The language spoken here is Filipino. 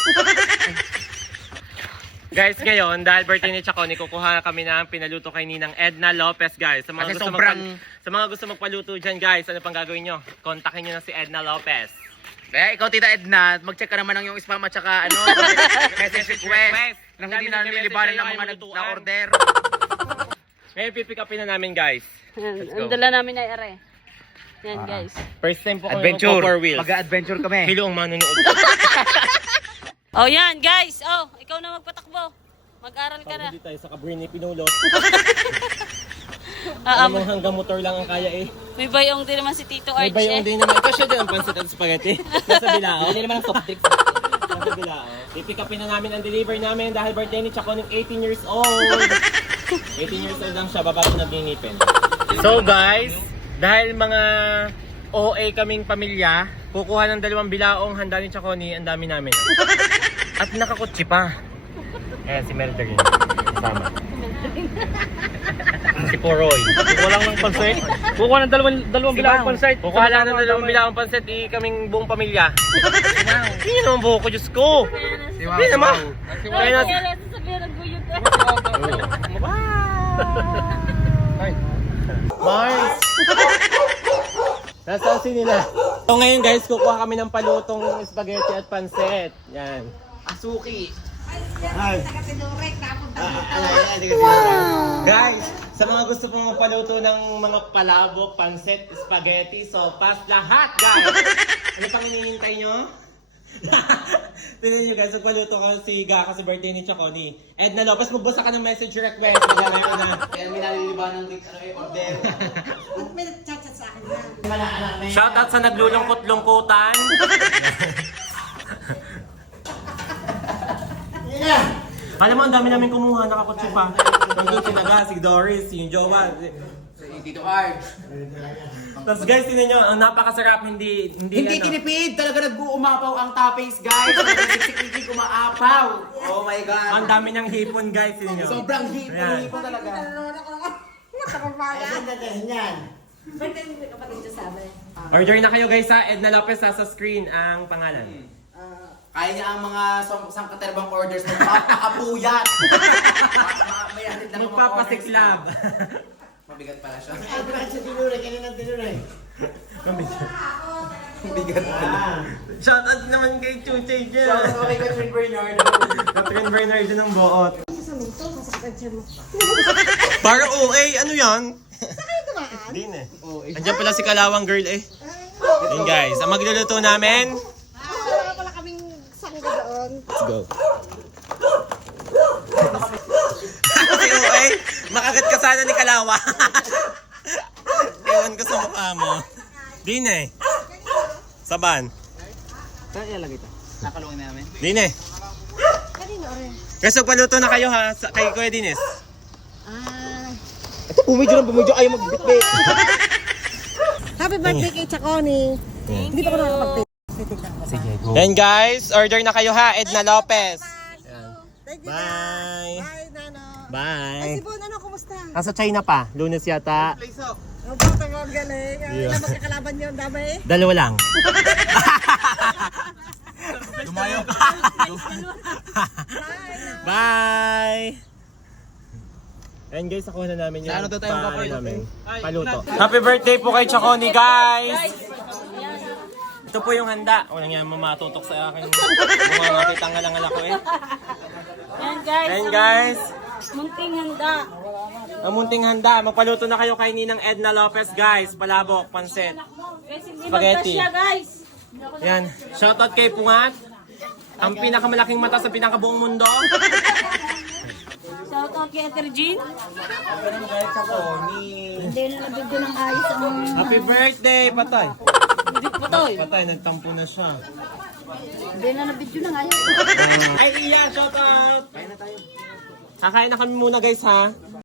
Guys, ngayon, dahil birthday ni Chaconi, kukuha kami ng pinaluto kay Ninang Edna Lopez, guys. Sa mga, sa mga gusto magpaluto dyan, guys, ano pang gagawin nyo? Kontakin nyo na si Edna Lopez. Kaya ikaw, Tita Edna, mag-check ka naman ng yung spam at saka message request. Nang hindi na nililibanan ng mga na-order. Ngayon, pipick upin na namin, guys. Ang dala namin ay are. Yan, guys. First time po kami Adventure. mag-4 wheels. Mag-adventure kami. Hilo ang manunood. Oh, yan, guys. Oh, ikaw na magpatakbo. Mag-aral ka na. Pagod tayo sa Cabrini Pinulot. Alam mo, hanggang motor lang ang kaya eh. May bayong din naman si Tito May Arch bayong eh. din naman. Kasi din ang pansit at spaghetti. Nasa bilao. Hindi naman ang soft drinks. Nasa bilao. I-pick upin na namin ang deliver namin dahil birthday ni Chacon ng 18 years old. 18 years old lang siya, babago nagingipin. So guys, dahil mga OA kaming pamilya, kukuha ng 2 bilaong handa ni Chaconi, ang dami namin. At nakakutsi pa. Ayan, si Melderin. Kasama. Si Poroy. Kukuha lang ng pansit. Kukuha ng dalawang bilaang pansit. Kukuha lang ng 2 bilaong pansit, kaming buong pamilya. Hindi naman buho ko, Diyos ko. Hindi naman. Kaya na... sasabihan ng guyod. Mars! Nasaan si nila? So ngayon guys, kukuha kami ng palutong spaghetti at pansit. Yan. Asuki. Guys, sa mga gusto pong magpaluto ng mga palabok, pansit, spaghetti, sopas, lahat guys! Ano pang hinihintay nyo? Tignan nyo guys, magpaluto ko si Gaka sa birthday ni Chaconi. Edna Lopez, magbasa ka ng message request. Magana ko na. Kaya may nalilibanan ng order. May nagchat-chat sa akin yan. Shoutout sa naglulungkot-lungkutan. Alam mo, ang dami namin kumuha, nakakutsi pa. Nandun si Naga, si Doris, yung jowa. Tito Arch. Tapos guys, tinan nyo, ang napakasarap, hindi Hindi tinipid. Talaga nag-uumapaw ang toppings, guys. Hindi kumaapaw. Oh my God. Ang dami ng hipon guys, tinan nyo. Sobrang Ayan. hipon talaga. Order na kayo guys ha, Edna Lopez sa screen ang pangalan. Kaya niya ang mga sangkaterbang orders magpapakapuyat. May hatid lang ang mga orders. Magpapasiklab. Mabigat pala siya. Shoutout naman kay Chuchay dyan. Shoutout kay Catherine Bernardo. Catherine Bernardo ng Boot. Para OA, ano yan? Hindi na eh. Andiyan pala si Kalawang girl eh. Yun guys, ang magluluto namin. Wala pala kaming sangga doon. Let's go. Si OA, makagat ka sana ni Kalawa. Ewan ko sa mukha mo. Di na eh. Saban. Kaya lagi ito. Nakalungin namin. Di na eh. Kanino rin? Kasi paluto na kayo ha, kay Kuya Dines. Ito, bumidyo ayaw magbitbit. Happy birthday kay Chaconi. Hindi pa ko nakakapag-pay. Sige, go. Then guys, order na kayo ha, Edna Lopez. Thank you. Bye. Bye, Nano. Ay, Bye. si Bon, ano, kumusta? Nasa China pa, Lunes yata. Ang bata mo, ang galing. Ilan magkakalaban yun, dami eh. 2 lang. Lumayo. Bye! And guys, nakuha na namin yung Sa ano to tayo papaluto? paluto. Happy birthday po kay Chaconi, guys! Ito po yung handa. Walang yan mamatutok sa akin. Mga matitanggal-angal ako eh. Yan, guys. And guys, Munting handa. ang munting handa. Magpaluto na kayo kay Ninang Edna Lopez, guys. Palabok, pansit. Guys, hindi Spaghetti. magkasya, guys. Yan. Shoutout kay Pungat. Ang pinakamalaking mata sa pinakabuong mundo. Shoutout kay Ate Regine. Hindi na nabigyo ng ayos ang... Happy birthday, patay. Hindi po to eh. Patay, nagtampo na siya. Hindi na nabigyo ng ayos. Ay, Iya, shoutout. Kain na tayo. Kakain na kami muna guys ha.